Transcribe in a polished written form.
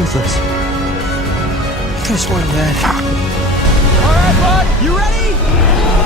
Toothless. I could have sworn to that. All right, bud, you ready?